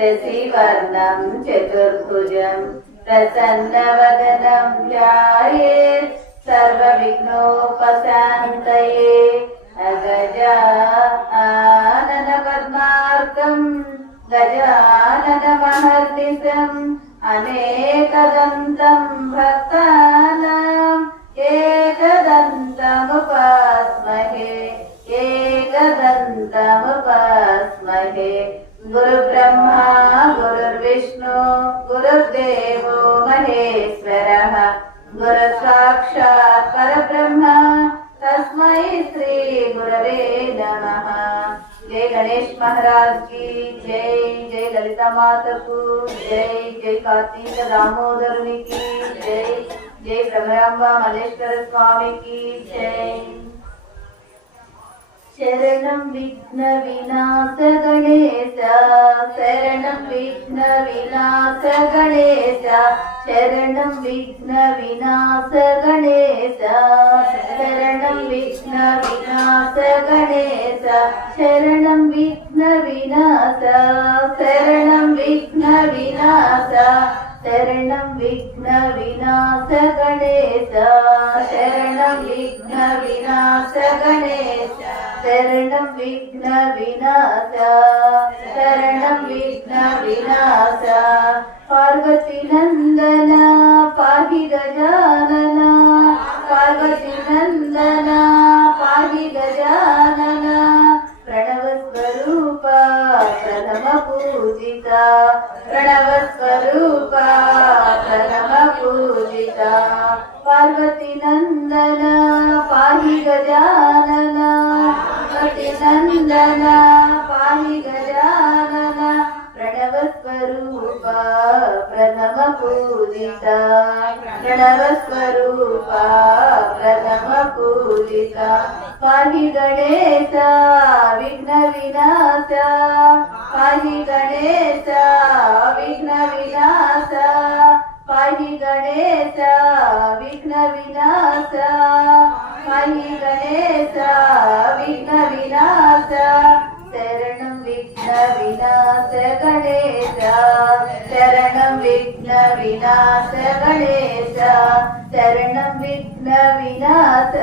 शशिवर्णं चतुर्भुजं प्रसन्नवदनं ध्यायेत् सर्वविघ्नोपशान्तये गजाननपद्मार्कं गजाननमहर्निशम् अनेकदन्तं भक्तानाम् एकदन्तमुपास्महे एकदन्तमुपास्महे। गुरुब्रह्मा गुरुर्विष्णु गुरुर्देवो महेश्वरः गुरुसाक्षात् परब्रह्म तस्मै श्री गुरवे नमः। जय गणेश महाराज की जय, जय ललिता माता को जय, जय कार्तिक दामोदरुनि की जय, जय भ्रमरांबा मल्लेश्वर स्वामी की जय। शरणं विघ्न विनाश गणेश, शरणं विघ्न विनाश गणेश, शरणं विघ्न विनाश गणेश, शरणं विघ्न विनाश गणेश, शरणं विघ्न विनाश, शरणं विघ्न विनाश, शरणं विघ्न विनाश गणेश, शरणं विघ्न विनाश गणेश, शरणं विघ्न विनाश, शरणं विघ्न विनाश। पार्वती नंदन पाहि गजानन, पार्वती नंदन पाहि गजानन, प्रणव स्वरूप प्रथम पूजिता, प्रणव स्वरूप प्रथम पूजिता। पार्वती नंदन पाहि गजानन, पार्वती नंदन पाहि गजानन, प्रणव स्वरूप प्रथम पूजिता, प्रणव स्वरूप प्रथम पूजिता। पाहि गणेश विघ्न विनाश, पाहि गणेश विघ्न विनाश, पाहि गणेश विघ्न विनाश, पाहि गणेश विघ्न विनाश। शरणं विघ्न विनाश गणेश, शरणं विघ्न विनाश गणेश, शरणं विघ्न विनाश,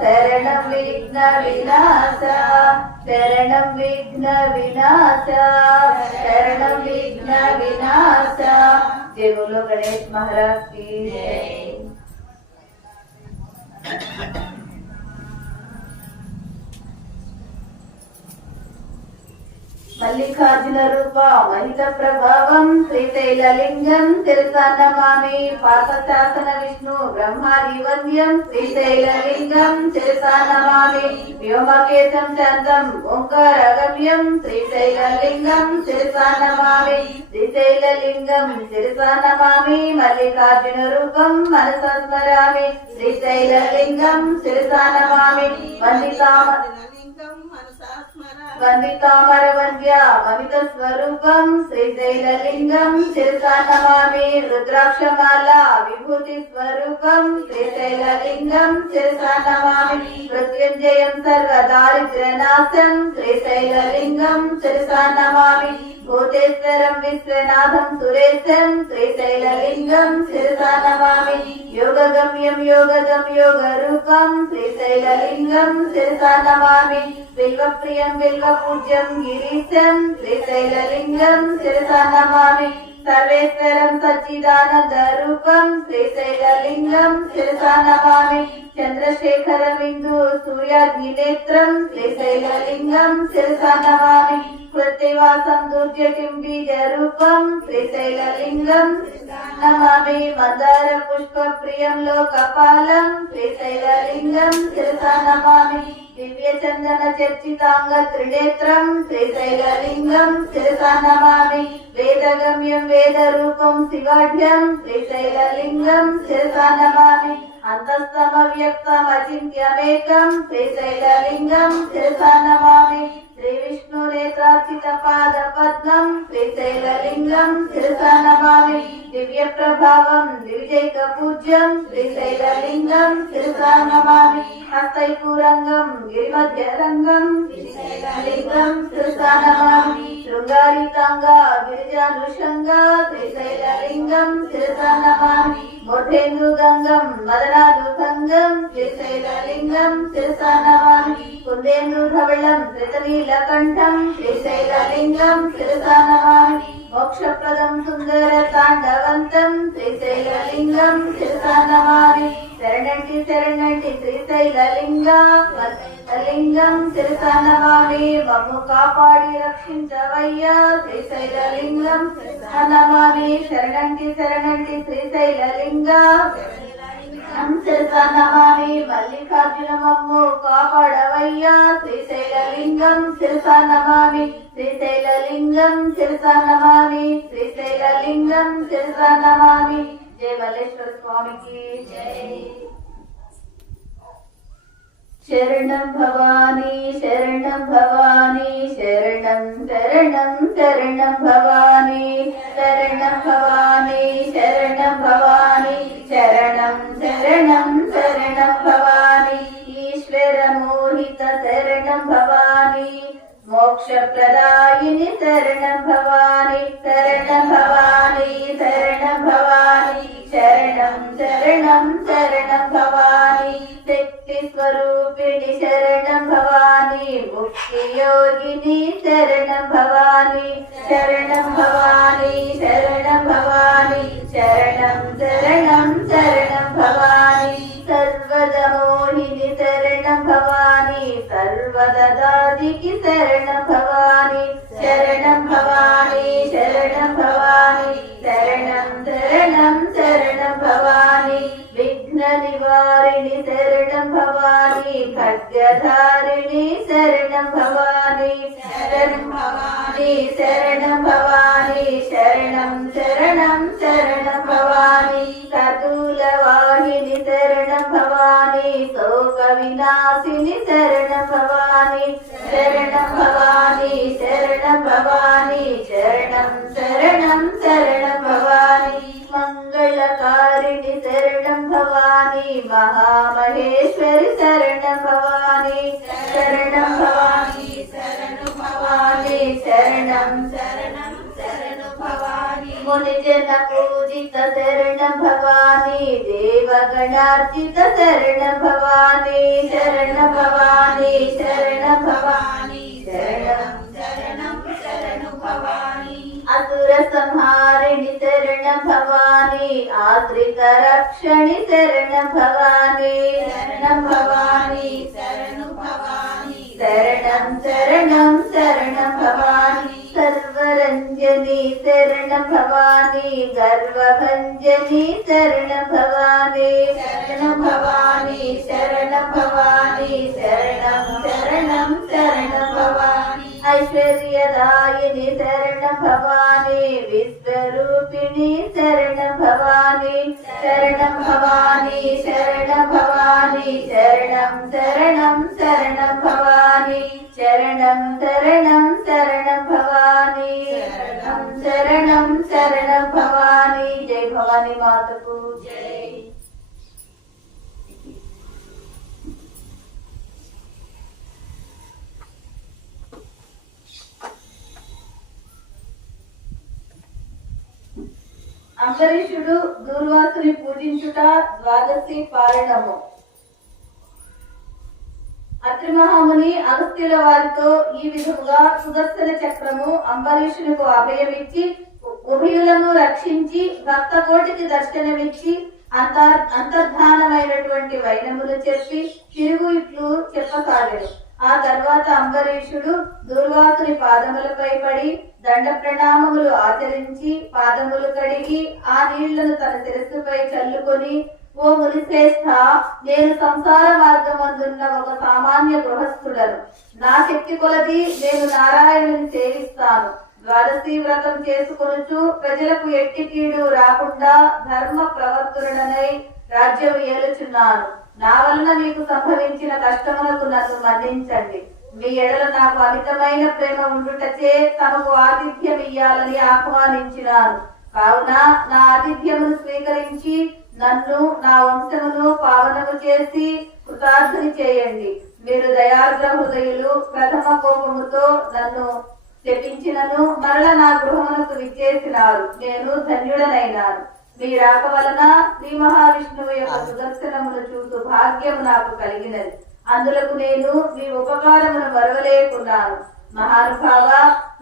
शरणं विघ्न विनाश, शरणं विघ्न विनाश, शरणं विघ्न विनाश। जय बोलो गणेश महाराज की जय। మల్లికార్జున రూప మహిత ప్రభావం శ్రీశైలలింగం శిరసా నమామి పార్థశాసన విష్ణు బ్రహ్మాది వంద్యం శ్రీశైలలింగం శిరసా నమామి వ్యోమకేశం శాంతం ఓంకారగమ్యం శ్రీశైలలింగం శిరసా నమామి శ్రీశైలలింగం శిరసా నమామి మల్లికార్జున రూపం మనసా స్మరామి శ్రీశైలలింగం శిరసా నమామి వందితామరవంద్య మమిత స్వరూపం శ్రీశైలలింగం శిరసా నమామి రుద్రాక్షమాల విభూతి స్వరూపం శ్రీశైలలింగం శిరసా నమామి మృత్యుంజయం సర్వదారిద్ర్యనాశం శ్రీశైలలింగం శిరసా నమామి భూతేశ్వరం విశ్వనాథం సురేశం శ్రీశైలలింగం శిరసా నమామి యోగగమ్యం యోగదం యోగరూపం శ్రీశైలలింగం శిరసా నమామి బిల్వప్రియం బిల్వపూజ్యం గిరీశం శ్రీశైలలింగం శిరసా నమామి సర్వేశ్వరం సచ్చిదానంద రూపం శ్రీశైలలింగం శిరసా నమామి చంద్రశేఖరమిందు సూర్యాగ్నినేత్రం శ్రీశైలలింగం శిరసా నమామి కృత్తివాసం దుర్జటిం బీజరూపం శ్రీశైలలింగం నమామి మందార పుష్ప ప్రియం లోకపాలం శ్రీశైలలింగం శిరసా నమామి దివ్య చందన చర్చితాంగ త్రినేత్రం శ్రీశైలలింగం శిరసా నమామి వేదగమ్యం వేద రూపం శివాఢ్యం శ్రీశైలలింగం శిరసా నమామి అంతస్తమవ్యక్తమచింత్యమేకం శ్రీశైలలింగం శిరసా నమామి శ్రీ విష్ణు నేత్రార్చిత పాద పద్మం శ్రీశైలలింగం శిరసా నమామి దివ్య ప్రభావం దివిజైక పూజ్యం శ్రీశైలలింగం శిరసా నమామి హస్తైకూరంగం గిరిమధ్య రంగం శ్రీశైలలింగం శిరసా నమామి శృంగారితాంగా గిరిజానుషంగా శ్రీశైలలింగం శిరసా నమామి మూర్ధేందు గంగం మదనాదుభంగం శ్రీశైలలింగం శిరసా నమామి కుందేందు ధవళం ధృతనీలకంఠం శ్రీశైలలింగం శిరసా నమామి మోక్షప్రదం సుందర తాండవంతం శ్రీశైలలింగం శిరసా నమామి శరణంటి శరణంటి శ్రీశైలలింగం శిరసా నమామి మమ్ము కాపాడి రక్షించవయ్యా శ్రీశైలలింగం శిరసా నమామి శరణంటి శరణంటి శ్రీశైలలింగం శిరసా నమామి మల్లికార్జున మమ్ము కాపాడవయ్యా శ్రీశైలలింగం శిరసా నమామి శ్రీశైలలింగం శిరసా నమామి శ్రీశైలలింగం శిరసా నమామి. జయ మల్లేశ్వర స్వామికి జై. శరణం భవానీ శరణం భవానీ శరణం శరణం శరణం భవానీ శరణం భవానీ శరణం భవానీ శరణం శరణం శరణం భవానీ ఈశ్వర మోహిత శరణం భవానీ మోక్షప్రదాయిని శరణం భవానీ శరణం భవానీ శరణం భవానీ శరణం శరణం శరణం భవానీ శక్తి స్వరూపిణి శరణం భవానీ ముక్తి యోగిని శరణం భవానీ శరణం భవానీ శరణం భవానీ శరణం శరణం శరణం భవానీ సర్వదమోహిని శరణం భవానీ సర్వదదాదికి శరణం భవానీ శరణం భవానీ శరణం భవానీ శరణం శరణం శరణం భవానీ విఘ్న నివారిణి శరణం భవానీ ఖడ్గధారిణి శరణం భవానీ శరణం భవానీ శరణం భవానీ శరణం శరణం శరణం భవానీ సతుల వాహిని శరణం భవానీ శోక వినాశిని శరణం భవానీ శరణం భవానీ శరణం భవానీ శరణం శరణం శరణం భవానీ మంగళకారిణి శరణం భవానీ మహామహేశ్వరి శరణం భవానీ శరణం భవానీ శరణం భవానీ శరణం శరణం శరణం భవానీ మునిజన పూజిత శరణం భవానీ దేవగణార్చిత శరణం భవానీ శరణం భవానీ శరణం భవానీ శరణం శరణం శరణం భవానీ అసుర సంహారిణి శరణం భవానీ ఆశ్రిత రక్షణి శరణం భవానీ శరణం భవానీ శరణం భవానీ శరణం శరణం శరణం భవానీ సర్వరంజని శరణం భవానీ గర్వభంజని శరణం భవానీ శరణం భవానీ శరణం భవానీ శరణం శరణం శరణం భవానీ ఐశ్వర్యదాయిని శరణం భవానీ విశ్వరూపిణి శరణం భవానీ శరణం భవానీ శరణం భవానీ శరణం శరణం శరణం భవానీ శరణం శరణం శరణం భవానీ శరణం శరణం శరణం భవానీ. జై భవానీ మాతకు జై. అంబరీషుడు దూర్వాసుని పూజించుట ద్వాదశి పారణము. అత్రి మహాముని అగస్త్యుల వారితో ఈ విధముగా సుదర్శన చక్రము అంబరీషునికి అభయమిచ్చి ఉభయులను రక్షించి భక్త కోటికి దర్శనమిచ్చి అంతర్ధానమైనటువంటి వైనములు చెప్పి తిరుగు ఇట్లు చెప్పసాగాడు. ఆ తర్వాత అంబరీషుడు దూర్వాసుని పాదములపై పడి దండ ప్రణామములు ఆచరించి పాదములు కడిగి ఆ నీళ్లను తన శిరస్సుపై చల్లుకొని, ఓ మునిశ్రేష్ఠ, నేను సంసార మార్గమందున్న ఒక సామాన్య గృహస్థుడను. నా శక్తి కొలది నేను నారాయణుని సేవిస్తాను. ద్వాదశి వ్రతం చేసుకొనుచు ప్రజలకు ఎట్టి కీడు రాకుండా ధర్మ ప్రవర్తనై రాజ్యం ఏలుచున్నాను. నా వలన మీకు సంభవించిన కష్టములకు నన్ను మన్నించండి. మీ ఎడల నాకు అమితమైన ప్రేమ ఉండుటచే తమకు ఆతిథ్యం ఇయ్యాలని ఆహ్వానించినాను. కావున నా ఆతిథ్యమును స్వీకరించి నన్ను నా వంశమును పావనము చేసి కృతార్థుని చేయండి. మీరు దయార్ద్ర హృదయులు, ప్రథమ కోపముతో నన్ను శపించినను మరల నా గృహమునకు విచ్చేసినారు, నేను ధన్యుడనైనాను. మీ రాక వలన శ్రీ మహావిష్ణువు యొక్క సుదర్శనమును చూసు భాగ్యము నాకు కలిగినది. అందులకు నేను మీ ఉపకారమును మరవలేకున్నాను. మహానుభావ,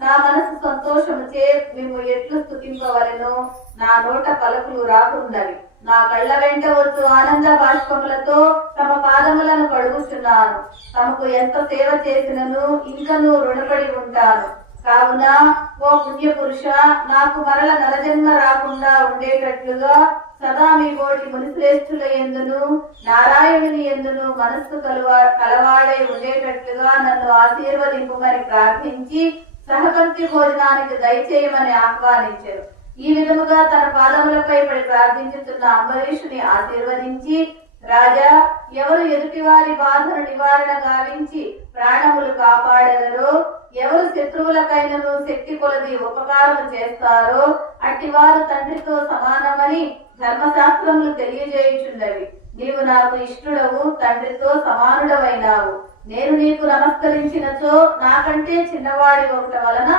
నా మనసు సంతోషముచే మేము ఎట్లు స్తుతింపవలెనో నా నోట పలుకులు రాకున్నవి. నా కళ్ళ వెంట వచ్చు ఆనంద బాష్పములతో తమ పాదములను కడుగుచున్నాను. తమకు ఎంత సేవ చేసినను ఇంకనూ రుణపడి ఉంటాను. కావున ఓ పుణ్య పురుష, నాకు మరల నరజన్మ రాకుండా ఉండేటట్లుగా సదా మీ కోటి మునిశ్రేష్ఠుల యందును నారాయణుని యందును మనస్సు కలవాడై ఉండేటట్లుగా నన్ను ఆశీర్వదింపుమని ప్రార్థించి సహపంక్తి భోజనానికి దయచేయమని ఆహ్వానించారు. ఈ విధముగా తన పాదములపై పడి ప్రార్థించుతున్న అంబరీషుని ఆశీర్వదించి, రాజా, ఎవరు ఎదుటివారి బాధను నివారణ గావించి ప్రాణములు కాపాడెదరో, ఎవరు శత్రువులకైనను శక్తి కొలది ఉపకారము చేస్తారో అట్టివారు తండ్రితో సమానమని ధర్మశాస్త్రములు తెలియజేయుచున్నవి. నీవు నాకు ఇష్టుడవు, తండ్రితో సమానుడవైనావు. నేను నీకు నమస్కరించినచో నాకంటే చిన్నవాడి ఒకటి వలన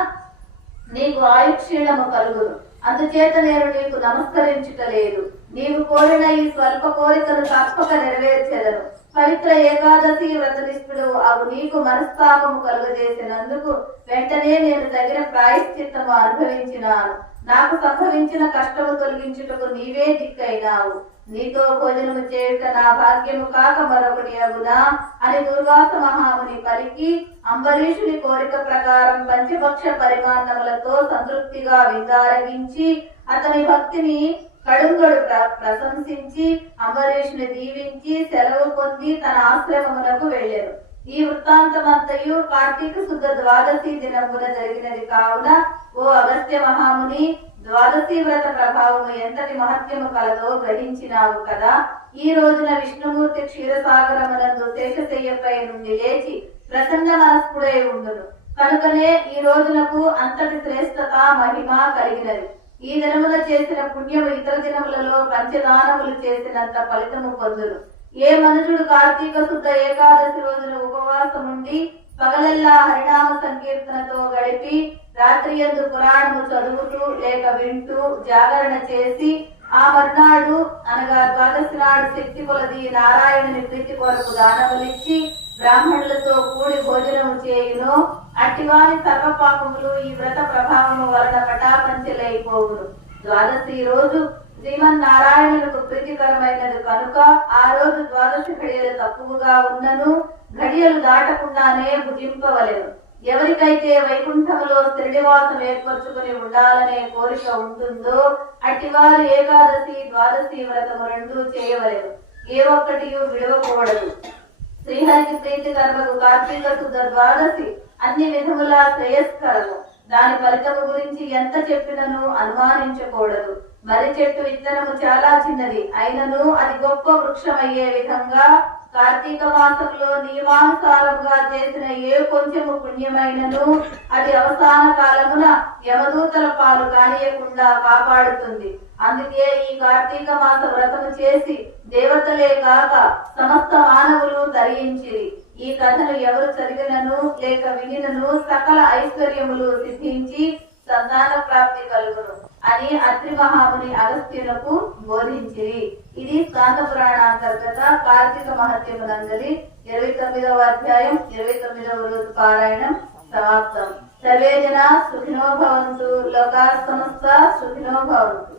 నీకు ఆయుక్షీణము కలుగును. అందుచేత నేను నీకు నమస్కరించుటలేదు. నీవు కోరిన ఈ స్వల్ప కోరికను తప్పక నెరవేర్చెదను. పవిత్ర ఏకాదశి వ్రతనిష్ఠుడు అవు నీకు మనస్తాపము కలుగజేసినందుకు వెంటనే నేను తగిన ప్రాయశ్చిత్తము అనుభవించినాను. నాకు సంభవించిన కష్టము తొలగించుటకు నీవే దిక్కైనావు. నీతో భోజనము చేయుట నా భాగ్యము కాక మరొకటి అగునా అని దుర్వాస మహాముని పలికి అంబరీషుని కోరిక ప్రకారం పంచభక్ష పరిమాణములతో సంతృప్తిగా విందారగించి అతని భక్తిని కడుంగడు ప్రశంసించి అంబరీషుని దీవించి సెలవు పొంది తన ఆశ్రమమునకు వెళ్ళెను. ఈ వృత్తాంతమంతయు కార్తీక శుద్ధ ద్వాదశి దినమున జరిగినది కావున ఓ అగస్త్య మహాముని, ద్వాదశి వ్రత ప్రభావము ఎంతటి మహత్యము కలదో గ్రహించినావు కదా. ఈ రోజున విష్ణుమూర్తి క్షీరసాగరమునందు శేషశయ్యపై నుండి లేచి ప్రసన్న మనస్కుడై ఉండును. కనుకనే ఈ రోజునకు అంతటి శ్రేష్టత మహిమ కలిగినది. ఈ దినమున చేసిన పుణ్యము ఇతర దినములలో పంచదానములు చేసినంత ఫలితము పొందును. ఏ మనుషుడు కార్తీక శుద్ధ ఏకాదశి రోజున ఉపవాసముండి పగలెల్లా హరినామ సంకీర్తనతో గడిపి రాత్రి యందు పురాణము చదువుతూ లేక వింటూ జాగరణ చేసి ఆ మర్నాడు అనగా ద్వాదశి నాడు శక్తి కొలది నారాయణుని ప్రీతి కొరకు దానములిచ్చి బ్రాహ్మణులతో కూడి భోజనము చేయును, అట్టివారి సర్వ పాపములు ఈ వ్రత ప్రభావము వలన పటాపంచలైపోవును. ద్వాదశి రోజు శ్రీమన్నారాయణులకు ప్రీతికరమైనది కనుక ఆ రోజు ద్వాదశి ఘడియలు తక్కువగా ఉన్నను ఘడియలు దాటకుండానే భుజింపవలెను. ఎవరికైతే వైకుంఠములో శ్రీనివాసం ఏర్పరచుకుని ఉండాలనే కోరిక ఉంటుందో అట్టివారు ఏకాదశి ద్వాదశి వ్రతము రెండూ చేయవలెను. ఏ ఒక్కటి విడవకూడదు. శ్రీహరికి ప్రీతికరమకు కార్తీక శుద్ధ ద్వాదశి అన్ని విధములా శ్రేయస్కరము. దాని ఫలితము గురించి ఎంత చెప్పినను అనుమానించకూడదు. మరి చెట్టు విత్తనము చాలా చిన్నది అయినను అది గొప్ప వృక్షమయ్యే విధంగా కార్తీక మాసంలో నియమానుసారంగా చేసిన ఏ కొంచెము పుణ్యమైనను అది అవసాన కాలమున యమదూతల పాలు కానియకుండా కాపాడుతుంది. అందుకే ఈ కార్తీక మాస వ్రతము చేసి దేవతలే కాక సమస్త మానవులు తరించిరి. ఈ కథను ఎవరు చదివినను లేక వినినను సకల ఐశ్వర్యములు సిద్ధించి సంతాన ప్రాప్తి కలుగును అని అత్రి మహాముని అగస్త్యులకు బోధించిరి. ఇది స్కాంద పురాణాంతర్గత కార్తీక మహత్యమునందలి 29వ అధ్యాయం 29వ రోజు పారాయణం సమాప్తం. సర్వే జనా సుఖినో భవంతు. లోకా సమస్త సుఖినో భవంతు.